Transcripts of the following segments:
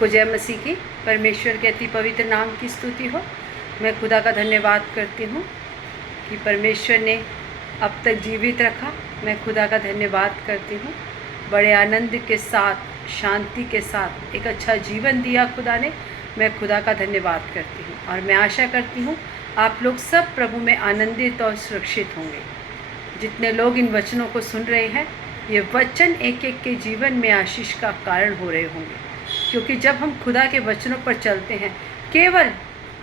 सबको जय मसीह की। परमेश्वर के अति पवित्र नाम की स्तुति हो। मैं खुदा का धन्यवाद करती हूँ कि परमेश्वर ने अब तक जीवित रखा। मैं खुदा का धन्यवाद करती हूँ। बड़े आनंद के साथ, शांति के साथ एक अच्छा जीवन दिया खुदा ने। मैं खुदा का धन्यवाद करती हूँ और मैं आशा करती हूँ आप लोग सब प्रभु में आनंदित और सुरक्षित होंगे। जितने लोग इन वचनों को सुन रहे हैं, ये वचन एक एक के जीवन में आशीष का कारण हो रहे होंगे, क्योंकि जब हम खुदा के वचनों पर चलते हैं, केवल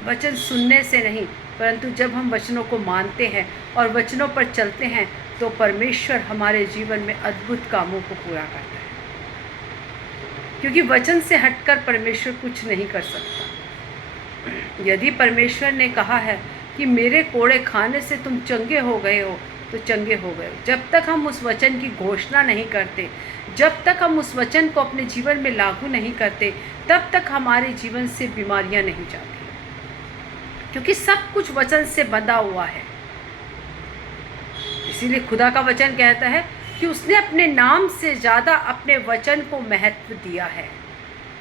वचन सुनने से नहीं, परंतु जब हम वचनों को मानते हैं और वचनों पर चलते हैं, तो परमेश्वर हमारे जीवन में अद्भुत कामों को पूरा करता है। क्योंकि वचन से हटकर परमेश्वर कुछ नहीं कर सकता। यदि परमेश्वर ने कहा है कि मेरे कोड़े खाने से तुम चंगे हो गए हो, तो चंगे हो गए। जब तक हम उस वचन की घोषणा नहीं करते, जब तक हम उस वचन को अपने जीवन में लागू नहीं करते, तब तक हमारे जीवन से बीमारियां नहीं जाती, क्योंकि सब कुछ वचन से बंधा हुआ है। इसीलिए खुदा का वचन कहता है कि उसने अपने नाम से ज़्यादा अपने वचन को महत्व दिया है।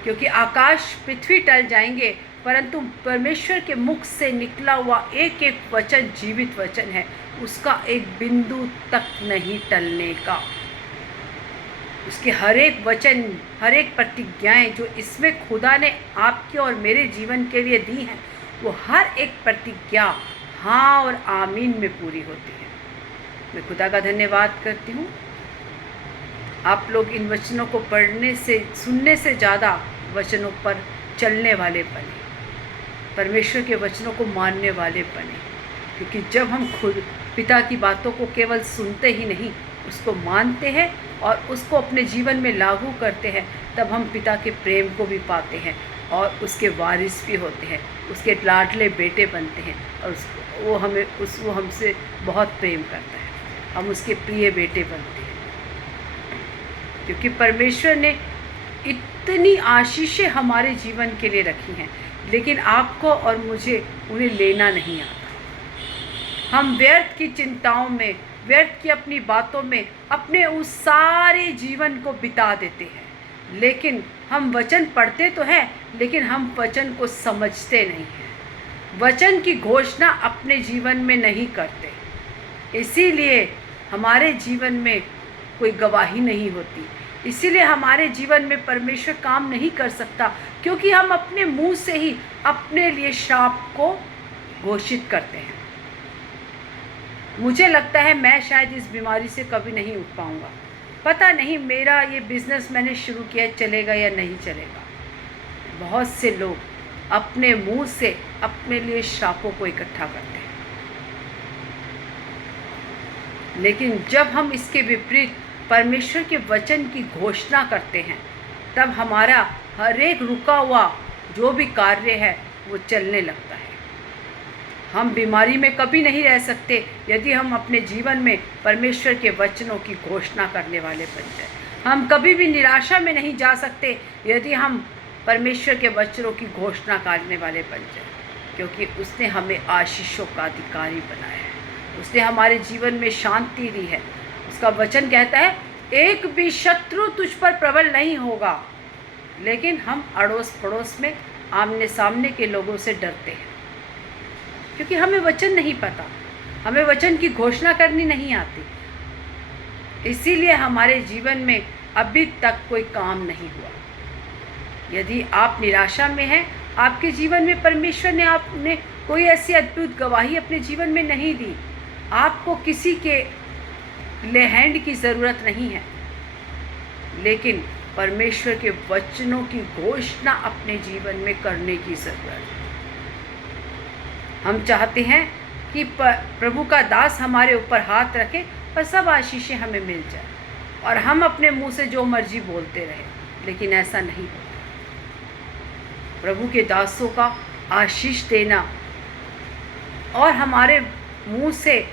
क्योंकि आकाश पृथ्वी टल जाएंगे, परंतु परमेश्वर के मुख से निकला हुआ एक एक वचन जीवित वचन है, उसका एक बिंदु तक नहीं टलने का। उसके हर एक वचन, हर एक प्रतिज्ञाएं जो इसमें खुदा ने आपके और मेरे जीवन के लिए दी हैं, वो हर एक प्रतिज्ञा हाँ और आमीन में पूरी होती है। मैं खुदा का धन्यवाद करती हूँ। आप लोग इन वचनों को पढ़ने से, सुनने से ज़्यादा वचनों पर चलने वाले बने, परमेश्वर के वचनों को मानने वाले बने। क्योंकि जब हम खुद पिता की बातों को केवल सुनते ही नहीं, उसको मानते हैं और उसको अपने जीवन में लागू करते हैं, तब हम पिता के प्रेम को भी पाते हैं और उसके वारिस भी होते हैं, उसके लाडले बेटे बनते हैं और वो हमसे बहुत प्रेम करता है। हम उसके प्रिय बेटे बनते हैं, क्योंकि परमेश्वर ने इतनी आशीषें हमारे जीवन के लिए रखी हैं, लेकिन आपको और मुझे उन्हें लेना नहीं आता। हम व्यर्थ की चिंताओं में, व्यर्थ की अपनी बातों में अपने उस सारे जीवन को बिता देते हैं। लेकिन हम वचन पढ़ते तो हैं, लेकिन हम वचन को समझते नहीं हैं, वचन की घोषणा अपने जीवन में नहीं करते। इसीलिए हमारे जीवन में कोई गवाही नहीं होती, इसीलिए हमारे जीवन में परमेश्वर काम नहीं कर सकता, क्योंकि हम अपने मुंह से ही अपने लिए श्राप को घोषित करते हैं। मुझे लगता है मैं शायद इस बीमारी से कभी नहीं उठ पाऊंगा, पता नहीं मेरा ये बिज़नेस मैंने शुरू किया चलेगा या नहीं चलेगा। बहुत से लोग अपने मुंह से अपने लिए श्रापों को इकट्ठा करते हैं, लेकिन जब हम इसके विपरीत परमेश्वर के वचन की घोषणा करते हैं, तब हमारा हर एक रुका हुआ जो भी कार्य है वो चलने लगता है। हम बीमारी में कभी नहीं रह सकते यदि हम अपने जीवन में परमेश्वर के वचनों की घोषणा करने वाले बन जाए। हम कभी भी निराशा में नहीं जा सकते यदि हम परमेश्वर के वचनों की घोषणा करने वाले बन जाए, क्योंकि उसने हमें आशीषों का अधिकारी बनाया है, उसने हमारे जीवन में शांति दी है। उसका वचन कहता है एक भी शत्रु तुझ पर प्रबल नहीं होगा। लेकिन हम अड़ोस पड़ोस में आमने सामने के लोगों से डरते हैं, क्योंकि हमें वचन नहीं पता, हमें वचन की घोषणा करनी नहीं आती। इसीलिए हमारे जीवन में अभी तक कोई काम नहीं हुआ। यदि आप निराशा में हैं, आपके जीवन में परमेश्वर ने आपने कोई ऐसी अद्भुत गवाही अपने जीवन में नहीं दी, आपको किसी के ले हैंड की ज़रूरत नहीं है, लेकिन परमेश्वर के वचनों की घोषणा अपने जीवन में करने की ज़रूरत है। हम चाहते हैं कि प्रभु का दास हमारे ऊपर हाथ रखे और सब आशीषें हमें मिल जाए और हम अपने मुंह से जो मर्जी बोलते रहे, लेकिन ऐसा नहीं होता। प्रभु के दासों का आशीष देना और हमारे मुंह से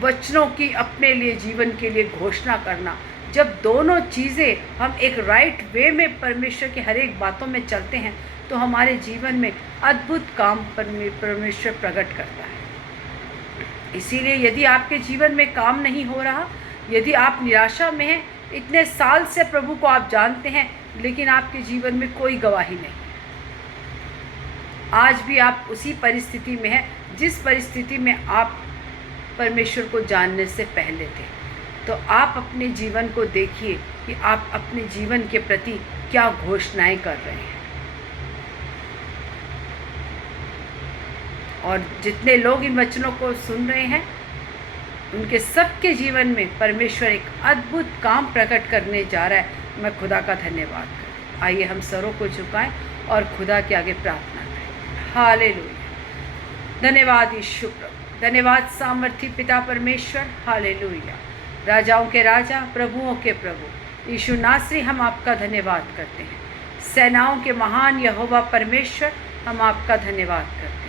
वचनों की अपने लिए जीवन के लिए घोषणा करना, जब दोनों चीज़ें हम एक राइट वे में परमेश्वर की हर एक बातों में चलते हैं, तो हमारे जीवन में अद्भुत काम परमेश्वर प्रकट करता है। इसीलिए यदि आपके जीवन में काम नहीं हो रहा, यदि आप निराशा में हैं, इतने साल से प्रभु को आप जानते हैं, लेकिन आपके जीवन में कोई गवाही नहीं है। आज भी आप उसी परिस्थिति में हैं जिस परिस्थिति में आप परमेश्वर को जानने से पहले थे। तो आप अपने जीवन को देखिए कि आप अपने जीवन के प्रति क्या घोषणाएं कर रहे हैं। और जितने लोग इन वचनों को सुन रहे हैं, उनके सबके जीवन में परमेश्वर एक अद्भुत काम प्रकट करने जा रहा है। मैं खुदा का धन्यवाद करूं। आइए हम सरों को झुकाएं और खुदा के आगे प्रार्थना करें। हालेलुया। धन्यवाद यीशु प्रभु, धन्यवाद सामर्थी पिता परमेश्वर। हालेलुया। राजाओं के राजा, प्रभुओं के प्रभु यीशु नासरी, हम आपका धन्यवाद करते हैं। सेनाओं के महान यहोवा परमेश्वर, हम आपका धन्यवाद करते हैं।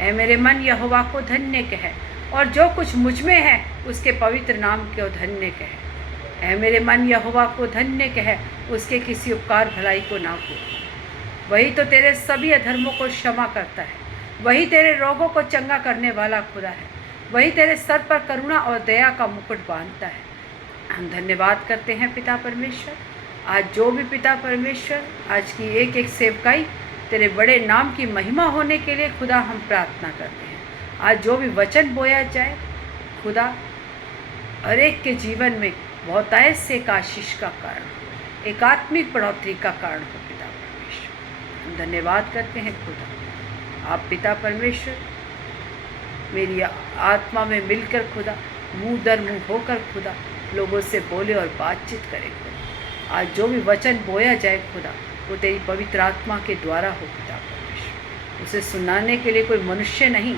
ऐ मेरे मन यहोवा को धन्य कह, और जो कुछ मुझ में है उसके पवित्र नाम को धन्य कह। ऐ मेरे मन यहोवा को धन्य कह, उसके किसी उपकार भलाई को ना भूल। वही तो तेरे सभी अधर्मों को क्षमा करता है, वही तेरे रोगों को चंगा करने वाला खुदा है, वही तेरे सर पर करुणा और दया का मुकुट बांधता है। हम धन्यवाद करते हैं पिता परमेश्वर। आज जो भी पिता परमेश्वर आज की एक एक सेवकाई तेरे बड़े नाम की महिमा होने के लिए खुदा हम प्रार्थना करते हैं। आज जो भी वचन बोया जाए खुदा, हर एक के जीवन में बहुतायत से एक आशीष का कारण हो, एक आत्मिक बढ़ोतरी का कारण हो पिता परमेश्वर। हम धन्यवाद करते हैं खुदा। आप पिता परमेश्वर मेरी आत्मा में मिलकर खुदा, मुंह दर मुंह होकर खुदा लोगों से बोले और बातचीत करें खुदा। आज जो भी वचन बोया जाए खुदा, वो तेरी पवित्र आत्मा के द्वारा हो पिता परमेश्वर। उसे सुनाने के लिए कोई मनुष्य नहीं,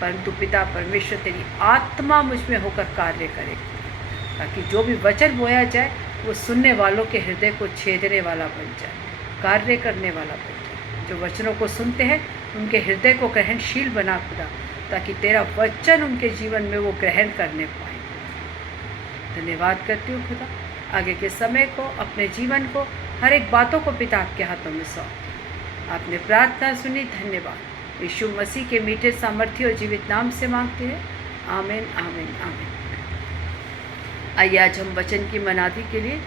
परंतु पिता परमेश्वर तेरी आत्मा मुझ में होकर कार्य करे, ताकि जो भी वचन बोया जाए वो सुनने वालों के हृदय को छेदने वाला बन जाए, कार्य करने वाला बन जाए। जो वचनों को सुनते हैं उनके हृदय को ग्रहणशील बना खुदा, ताकि तेरा वचन उनके जीवन में वो ग्रहण करने पाए। धन्यवाद करती हूँ खुदा। आगे के समय को, अपने जीवन को, हर एक बातों को पिता आपके हाथों में सौंप। आपने प्रार्थना सुनी, धन्यवाद। यीशु मसीह के मीठे सामर्थ्य और जीवित नाम से मांगते हैं, आमीन आमीन आमीन। आइए आज हम वचन की मनादी के लिए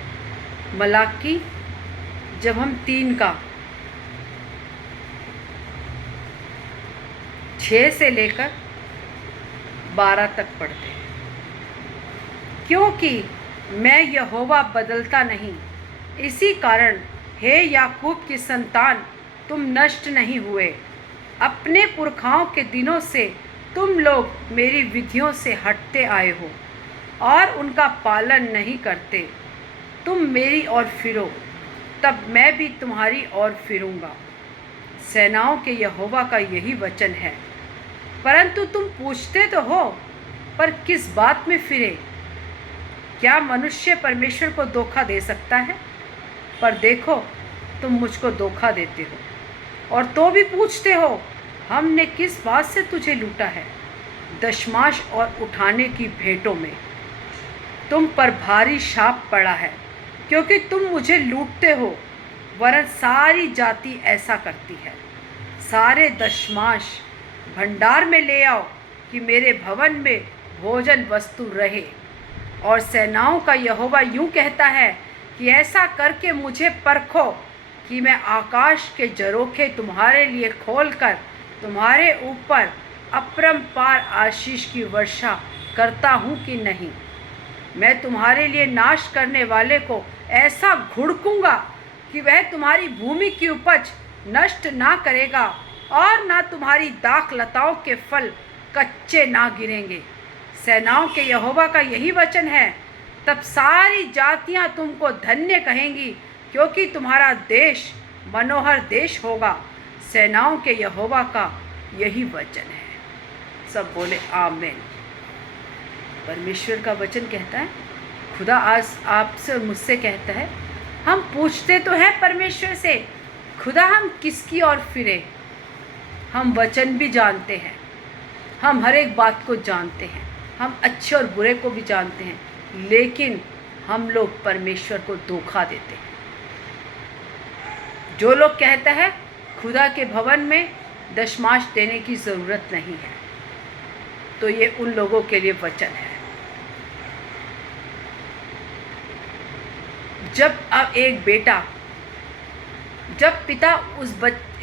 मलाकी, जब हम 3 का 6 से लेकर 12 तक पढ़ते हैं। क्योंकि मैं यहोवा बदलता नहीं, इसी कारण हे याकूब की संतान, तुम नष्ट नहीं हुए। अपने पुरखाओं के दिनों से तुम लोग मेरी विधियों से हटते आए हो और उनका पालन नहीं करते। तुम मेरी ओर फिरो, तब मैं भी तुम्हारी ओर फिरूंगा। सेनाओं के यहोवा का यही वचन है। परंतु तुम पूछते तो हो, पर किस बात में फिरे? क्या मनुष्य परमेश्वर को धोखा दे सकता है? पर देखो, तुम मुझको धोखा देते हो और तो भी पूछते हो, हमने किस बात से तुझे लूटा है? दशमाश और उठाने की भेंटों में तुम पर भारी शाप पड़ा है, क्योंकि तुम मुझे लूटते हो। वरन सारी जाति ऐसा करती है। सारे दशमाश भंडार में ले आओ, कि मेरे भवन में भोजन वस्तु रहे। और सेनाओं का यहोवा यूँ कहता है कि ऐसा करके मुझे परखो कि मैं आकाश के झरोखे तुम्हारे लिए खोलकर तुम्हारे ऊपर अपरंपार आशीष की वर्षा करता हूँ कि नहीं। मैं तुम्हारे लिए नाश करने वाले को ऐसा घुड़कूंगा कि वह तुम्हारी भूमि की उपज नष्ट ना करेगा, और ना तुम्हारी दाख लताओं के फल कच्चे ना गिरेंगे। सेनाओं के यहोवा का यही वचन है। तब सारी जातियां तुमको धन्य कहेंगी, क्योंकि तुम्हारा देश मनोहर देश होगा। सेनाओं के यहोवा का यही वचन है। सब बोले आमीन। परमेश्वर का वचन कहता है, खुदा आज आपसे और मुझसे कहता है, हम पूछते तो हैं परमेश्वर से, खुदा हम किसकी ओर फिरे? हम वचन भी जानते हैं, हम हर एक बात को जानते हैं, हम अच्छे और बुरे को भी जानते हैं, लेकिन हम लोग परमेश्वर को धोखा देते हैं। जो लोग कहता है खुदा के भवन में दशमाश देने की ज़रूरत नहीं है, तो ये उन लोगों के लिए वचन है। जब अब एक बेटा जब पिता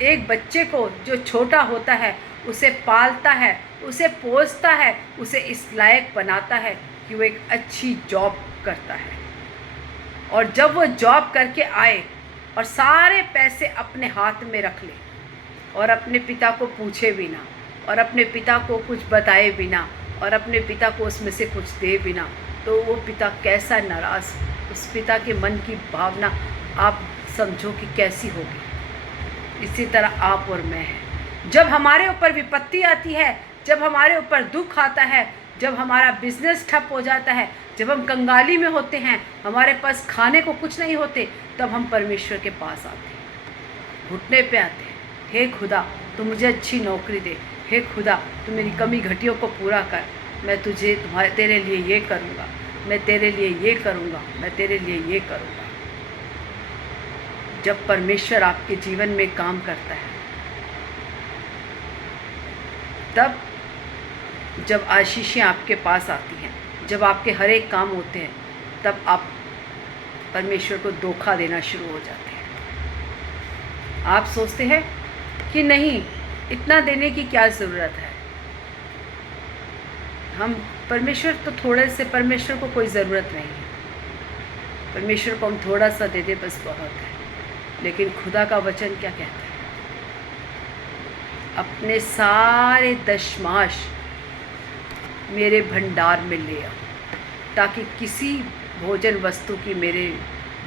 एक बच्चे को जो छोटा होता है उसे पालता है, उसे पोसता है, उसे इस लायक बनाता है कि वो एक अच्छी जॉब करता है, और जब वो जॉब करके आए और सारे पैसे अपने हाथ में रख ले और अपने पिता को पूछे बिना और अपने पिता को कुछ बताए बिना और अपने पिता को उसमें से कुछ दे बिना, तो वो पिता कैसा नाराज़, उस पिता के मन की भावना आप समझो कि कैसी होगी। इसी तरह आप और मैं हैं। जब हमारे ऊपर विपत्ति आती है, जब हमारे ऊपर दुख आता है, जब हमारा बिजनेस ठप हो जाता है, जब हम कंगाली में होते हैं, हमारे पास खाने को कुछ नहीं होते, तब हम परमेश्वर के पास आते हैं, घुटने पे आते हैं। हे खुदा, तू मुझे अच्छी नौकरी दे। हे खुदा, तू मेरी कमी घटियों को पूरा कर। मैं तेरे लिए ये करूँगा, मैं तेरे लिए ये करूँगा, मैं तेरे लिए ये करूँगा। जब परमेश्वर आपके जीवन में काम करता है, तब जब आशीषें आपके पास आती हैं, जब आपके हर एक काम होते हैं, तब आप परमेश्वर को धोखा देना शुरू हो जाते हैं। आप सोचते हैं कि नहीं, इतना देने की क्या ज़रूरत है, हम परमेश्वर तो थोड़े से, परमेश्वर को कोई ज़रूरत नहीं है, परमेश्वर को हम थोड़ा सा दे दे बस बहुत है। लेकिन खुदा का वचन क्या कहता है? अपने सारे दशमाश मेरे भंडार में ले आओ, ताकि किसी भोजन वस्तु की मेरे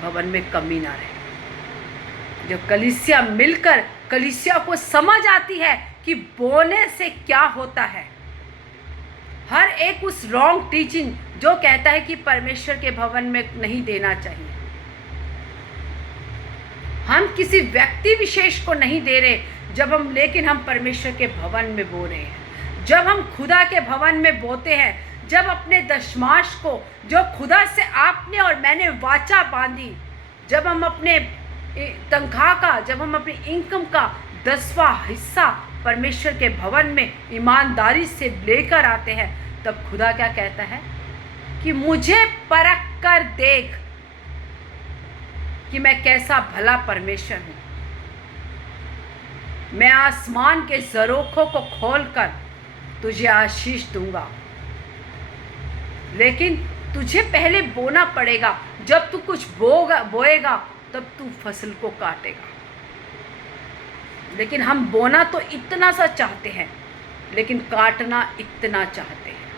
भवन में कमी ना रहे। जब कलीसिया मिलकर कलीसिया को समझ आती है कि बोने से क्या होता है, हर एक उस रॉन्ग टीचिंग जो कहता है कि परमेश्वर के भवन में नहीं देना चाहिए, हम किसी व्यक्ति विशेष को नहीं दे रहे, लेकिन हम परमेश्वर के भवन में बो रहे हैं। जब हम खुदा के भवन में बोते हैं, जब अपने दशमाश को जो खुदा से आपने और मैंने वाचा बांधी, जब हम अपने तनख्वाह का, जब हम अपनी इनकम का 10वां हिस्सा परमेश्वर के भवन में ईमानदारी से लेकर आते हैं, तब खुदा क्या कहता है कि मुझे परख कर देख कि मैं कैसा भला परमेश्वर हूँ। मैं आसमान के ज़रोखों को खोलकर तुझे आशीष दूंगा, लेकिन तुझे पहले बोना पड़ेगा। जब तू कुछ बोएगा तब तू फसल को काटेगा। लेकिन हम बोना तो इतना सा चाहते हैं, लेकिन काटना इतना चाहते हैं।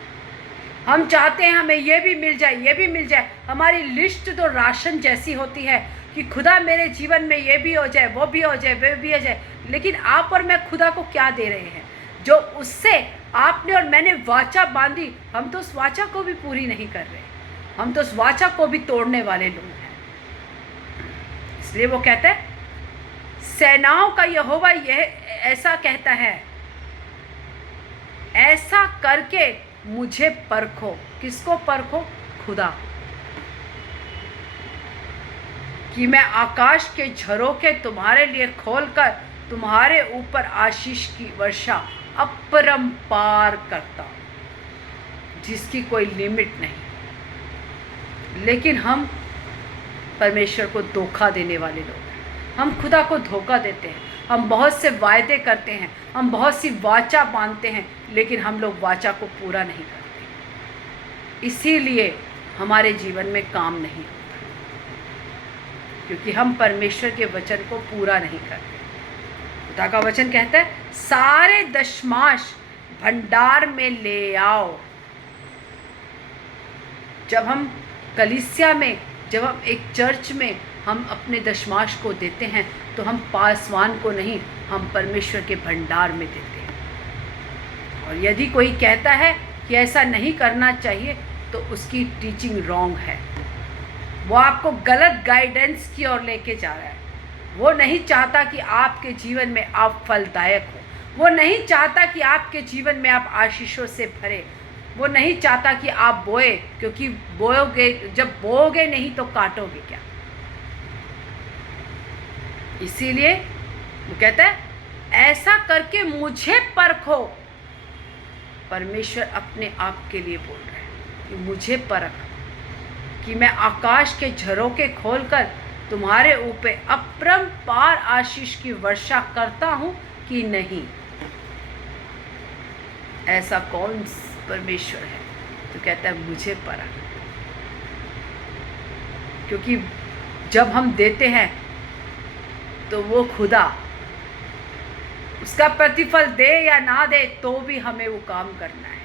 हम चाहते हैं हमें ये भी मिल जाए, ये भी मिल जाए। हमारी लिस्ट तो राशन जैसी होती है कि खुदा मेरे जीवन में ये भी हो जाए, वो भी हो जाए, वो भी हो जाए। लेकिन आप और मैं खुदा को क्या दे रहे हैं? जो उससे आपने और मैंने वाचा बांधी, हम तो उस वाचा को भी पूरी नहीं कर रहे, हम तो उस वाचा को भी तोड़ने वाले लोग हैं। इसलिए वो कहता है, सेनाओं का यहोवा यह ऐसा कहता है, ऐसा करके मुझे परखो। किसको परखो? खुदा। कि मैं आकाश के झरोखे तुम्हारे लिए खोलकर तुम्हारे ऊपर आशीष की वर्षा अपरंपार करता हूं, जिसकी कोई लिमिट नहीं। लेकिन हम परमेश्वर को धोखा देने वाले लोग हैं। हम खुदा को धोखा देते हैं। हम बहुत से वायदे करते हैं, हम बहुत सी वाचा बांधते हैं, लेकिन हम लोग वाचा को पूरा नहीं करते। इसीलिए हमारे जीवन में काम नहीं होता, क्योंकि हम परमेश्वर के वचन को पूरा नहीं करते। खुदा का वचन कहता है, सारे दशमाश भंडार में ले आओ। जब हम कलीसिया में, जब हम एक चर्च में हम अपने दशमाश को देते हैं, तो हम पासवान को नहीं, हम परमेश्वर के भंडार में देते हैं। और यदि कोई कहता है कि ऐसा नहीं करना चाहिए, तो उसकी टीचिंग रॉन्ग है। वो आपको गलत गाइडेंस की ओर लेके जा रहा है। वो नहीं चाहता कि आपके जीवन में आप फलदायक हो। वो नहीं चाहता कि आपके जीवन में आप आशीषों से भरे। वो नहीं चाहता कि आप बोए, क्योंकि बोओगे, जब बोओगे नहीं तो काटोगे क्या। इसीलिए वो कहता है, ऐसा करके मुझे परखो। परमेश्वर अपने आप के लिए बोल रहा है कि मुझे परख, कि मैं आकाश के झरोखे खोलकर तुम्हारे ऊपर अपरंपार आशीष की वर्षा करता हूँ कि नहीं। ऐसा कौन परमेश्वर है तो कहता है मुझे परख। क्योंकि जब हम देते हैं तो वो खुदा उसका प्रतिफल दे या ना दे तो भी हमें वो काम करना है।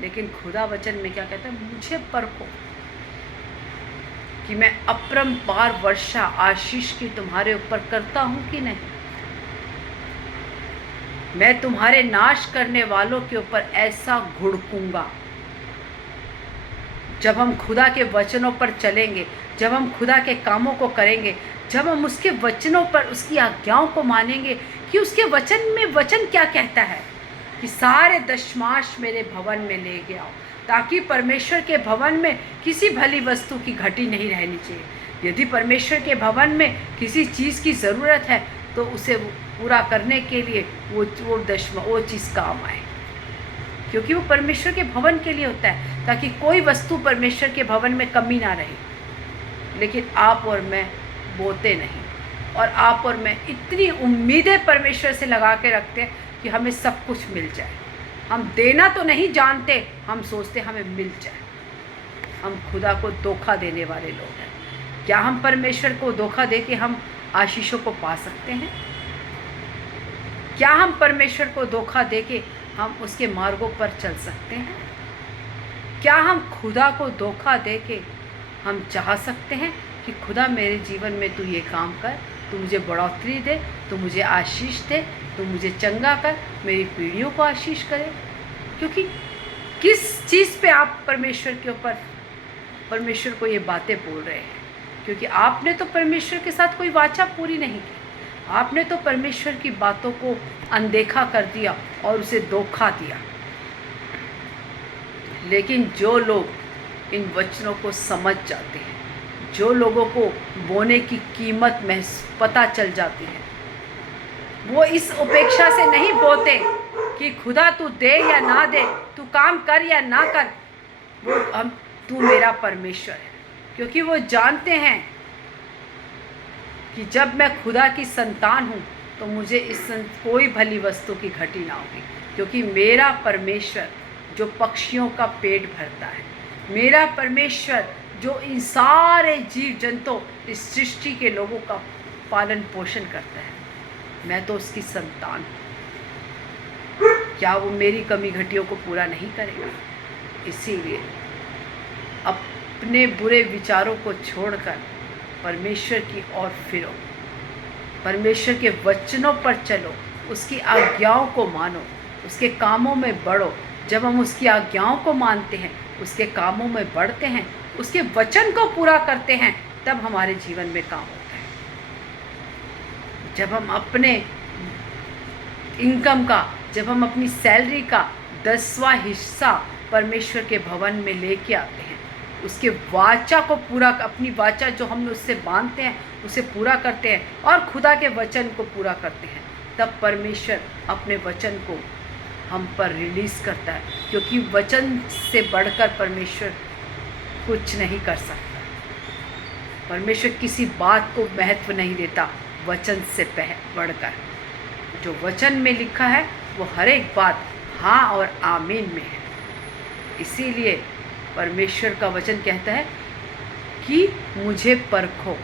लेकिन खुदा वचन में क्या कहता है, मुझे परखो कि मैं अपरंपार वर्षा आशीष की तुम्हारे ऊपर करता हूं कि नहीं। मैं तुम्हारे नाश करने वालों के ऊपर ऐसा घुड़कूंगा। जब हम खुदा के वचनों पर चलेंगे, जब हम खुदा के कामों को करेंगे, जब हम उसके वचनों पर उसकी आज्ञाओं को मानेंगे कि उसके वचन में वचन क्या कहता है कि सारे दशमांश मेरे भवन में ले के आओ, ताकि परमेश्वर के भवन में किसी भली वस्तु की घटी नहीं रहनी चाहिए। यदि परमेश्वर के भवन में किसी चीज़ की ज़रूरत है तो उसे पूरा करने के लिए वो चीज़ काम आए, क्योंकि वो परमेश्वर के भवन के लिए होता है, ताकि कोई वस्तु परमेश्वर के भवन में कमी ना रहे। लेकिन आप और मैं बोते नहीं, और आप और मैं इतनी उम्मीदें परमेश्वर से लगा के रखते हैं कि हमें सब कुछ मिल जाए। हम देना तो नहीं जानते, हम सोचते हमें मिल जाए। हम खुदा को धोखा देने वाले लोग हैं। क्या हम परमेश्वर को धोखा दे के हम आशीषों को पा सकते हैं? क्या हम परमेश्वर को धोखा दे के हम उसके मार्गों पर चल सकते हैं? क्या हम खुदा को धोखा दे के हम चाह सकते हैं कि खुदा मेरे जीवन में तू ये काम कर, तू मुझे बढ़ोतरी दे, तू मुझे आशीष दे, तू मुझे चंगा कर, मेरी पीढ़ियों को आशीष करे? क्योंकि किस चीज़ पे आप परमेश्वर के ऊपर परमेश्वर को ये बातें बोल रहे हैं? क्योंकि आपने तो परमेश्वर के साथ कोई वाचा पूरी नहीं की। आपने तो परमेश्वर की बातों को अनदेखा कर दिया और उसे धोखा दिया। लेकिन जो लोग इन वचनों को समझ जाते हैं, जो लोगों को बोने की कीमत में पता चल जाती है, वो इस उपेक्षा से नहीं बोते कि खुदा तू दे या ना दे, तू काम कर या ना कर, तू मेरा परमेश्वर है। क्योंकि वो जानते हैं कि जब मैं खुदा की संतान हूँ तो मुझे इस कोई भली वस्तु की घटी ना होगी। क्योंकि मेरा परमेश्वर जो पक्षियों का पेट भरता है, मेरा परमेश्वर जो इन सारे जीव जंतु इस सृष्टि के लोगों का पालन पोषण करता है, मैं तो उसकी संतान हूँ। क्या वो मेरी कमी घटियों को पूरा नहीं करेगा? इसीलिए अपने बुरे विचारों को छोड़कर परमेश्वर की ओर फिरो, परमेश्वर के वचनों पर चलो, उसकी आज्ञाओं को मानो, उसके कामों में बढ़ो। जब हम उसकी आज्ञाओं को मानते हैं, उसके कामों में बढ़ते हैं, उसके वचन को पूरा करते हैं, तब हमारे जीवन में काम होता है। जब हम अपने इनकम का, जब हम अपनी सैलरी का 10वां हिस्सा परमेश्वर के भवन में लेके आते हैं, उसके वाचा को पूरा, अपनी वाचा जो हम उससे बांधते हैं उसे पूरा करते हैं और खुदा के वचन को पूरा करते हैं, तब परमेश्वर अपने वचन को हम पर रिलीज़ करता है। क्योंकि वचन से बढ़कर परमेश्वर कुछ नहीं कर सकता। परमेश्वर किसी बात को महत्व नहीं देता वचन से बढ़कर। जो वचन में लिखा है वो हर एक बात हाँ और आमीन में है। इसीलिए परमेश्वर का वचन कहता है कि मुझे परखो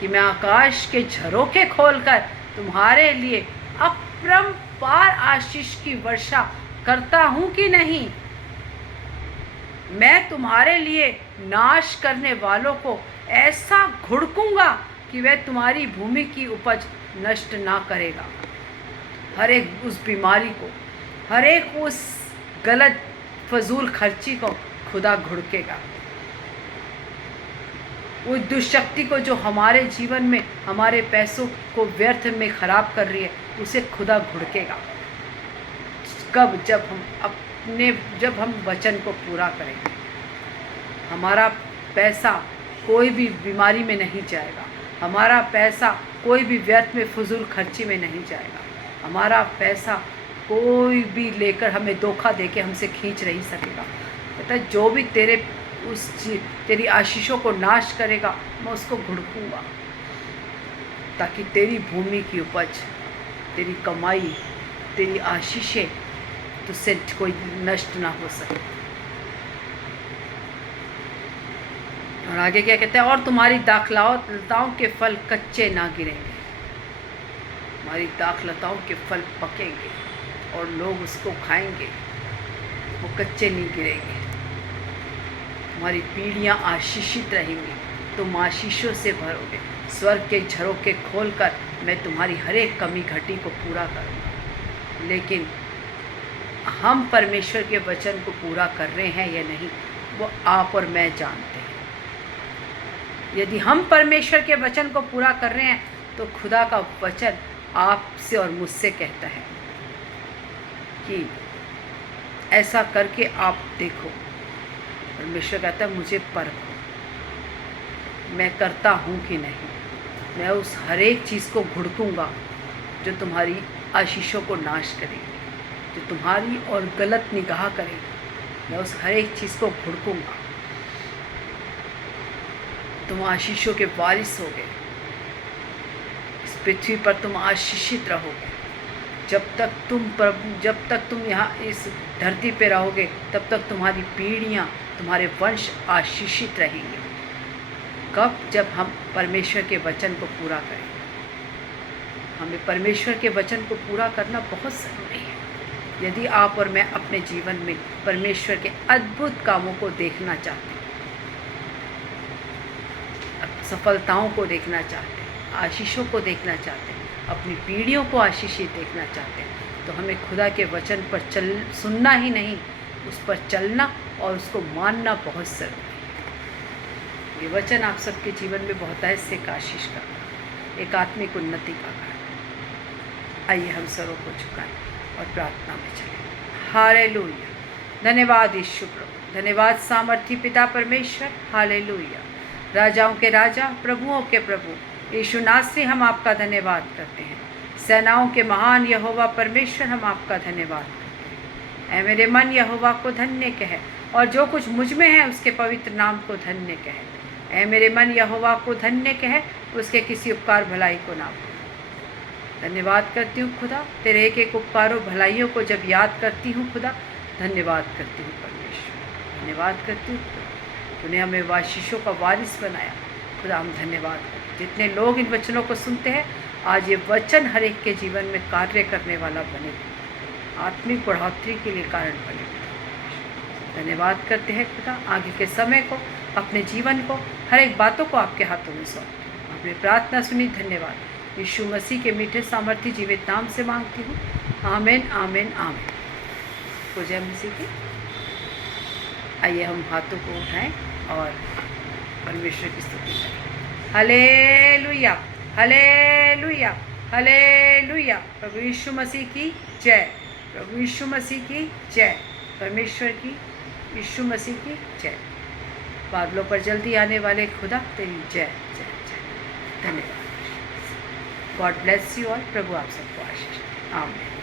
कि मैं आकाश के झरोखे खोलकर तुम्हारे लिए अपरंपार आशीष की वर्षा करता हूँ कि नहीं। मैं तुम्हारे लिए नाश करने वालों को ऐसा घुड़कूंगा कि वह तुम्हारी भूमि की उपज नष्ट ना करेगा। हर एक उस बीमारी को, हर एक उस गलत फजूल खर्ची को खुदा घुड़केगा। उस दुष्शक्ति को जो हमारे जीवन में हमारे पैसों को व्यर्थ में ख़राब कर रही है, उसे खुदा घुड़केगा। कब? जब हम वचन को पूरा करेंगे। हमारा पैसा कोई भी बीमारी में नहीं जाएगा, हमारा पैसा कोई भी व्यर्थ में फजूल खर्ची में नहीं जाएगा, हमारा पैसा कोई भी लेकर हमें धोखा देके हमसे खींच नहीं सकेगा। कहता जो भी तेरी आशीषों को नाश करेगा, मैं उसको घुड़कूंगा। ताकि तेरी भूमि की उपज, तेरी कमाई, तेरी आशीषें तुझसे कोई नष्ट ना हो सके। और आगे क्या कहते हैं, और तुम्हारी दाखलताओं के फल कच्चे ना गिरेंगे। तुम्हारी दाखलताओं के फल पकेंगे और लोग उसको खाएंगे, वो कच्चे नहीं गिरेंगे। तुम्हारी पीढ़ियाँ आशीषित रहेंगी, तुम आशीषों से भरोगे। स्वर्ग के झरोखे खोलकर मैं तुम्हारी हर एक कमी घटी को पूरा करूँगा। लेकिन हम परमेश्वर के वचन को पूरा कर रहे हैं या नहीं, वो आप और मैं जानते हैं। यदि हम परमेश्वर के वचन को पूरा कर रहे हैं तो खुदा का वचन आपसे और मुझसे कहता है कि ऐसा करके आप देखो। परमेश्वर कहता है मुझे परखो, मैं करता हूँ कि नहीं। मैं उस हर एक चीज़ को घुड़कूँगा जो तुम्हारी आशीषों को नाश करेगी, जो तुम्हारी और गलत निगाह करेगी। मैं उस हर एक चीज़ को घुड़कूँगा। तुम आशीषों के वारिस होगे, इस पृथ्वी पर तुम आशीषित रहोगे। जब तक तुम यहाँ इस धरती पे रहोगे, तब तक तुम्हारी पीढ़ियाँ, तुम्हारे वंश आशीषित रहेंगे। कब? जब हम परमेश्वर के वचन को पूरा करें। हमें परमेश्वर के वचन को पूरा करना बहुत ज़रूरी है। यदि आप और मैं अपने जीवन में परमेश्वर के अद्भुत कामों को देखना चाहते हैं, सफलताओं को देखना चाहते हैं, आशीषों को देखना चाहते हैं, अपनी पीढ़ियों को आशीषित देखना चाहते हैं, तो हमें खुदा के वचन पर सुनना ही नहीं, उस पर चलना और उसको मानना बहुत ज़रूरी है। ये वचन आप सबके जीवन में बहुतायत से आशीष का, एक आत्मिक उन्नति का कारण। आइए हम सरों को झुकाएं और प्रार्थना में चलें। हालेलुया। धन्यवाद यीशु प्रभु, धन्यवाद सामर्थी पिता परमेश्वर। हालेलुया। राजाओं के राजा, प्रभुओं के प्रभु यीशु नासरी, हम आपका धन्यवाद करते हैं। सेनाओं के महान यहोवा परमेश्वर, हम आपका धन्यवाद करते हैं। ऐ मेरे मन यहोवा को धन्य कहे, और जो कुछ मुझ में है उसके पवित्र नाम को धन्य कहे। ऐ मेरे मन यहोवा को धन्य कहे, उसके किसी उपकार भलाई को ना भूले। धन्यवाद करती हूँ खुदा, तेरे एक एक उपकारों भलाइयों को जब याद करती हूँ खुदा, धन्यवाद करती हूँ परमेश्वर। धन्यवाद करती हूँ खुदा, तूने हमें आशीषों का वारिस बनाया। खुदा हम धन्यवाद करते। जितने लोग इन वचनों को सुनते हैं, आज ये वचन हर एक के जीवन में कार्य करने वाला बने, आत्मिक बढ़ोतरी के लिए कारण बने। धन्यवाद करते हैं खुदा। आगे के समय को, अपने जीवन को, हर एक बातों को आपके हाथों में सौंपती हूँ। आपने प्रार्थना सुनी, धन्यवाद। यीशु मसीह के मीठे सामर्थी जीवित नाम से मांगती हूँ। आमीन, आमीन, आमीन। तो जय मसीह की। आइए हम हाथों को उठाएं और परमेश्वर की स्तुति करें। Hallelujah, hallelujah, hallelujah. प्रभु यीशु मसीह की जय, प्रभु यीशु मसीह की जय, परमेश्वर की, यीशु मसीह की जय। बादलों पर जल्दी आने वाले खुदा, तेरी जय जय जय। धन्यवाद। God bless you all. प्रभु आप सबको आशीष। आमीन।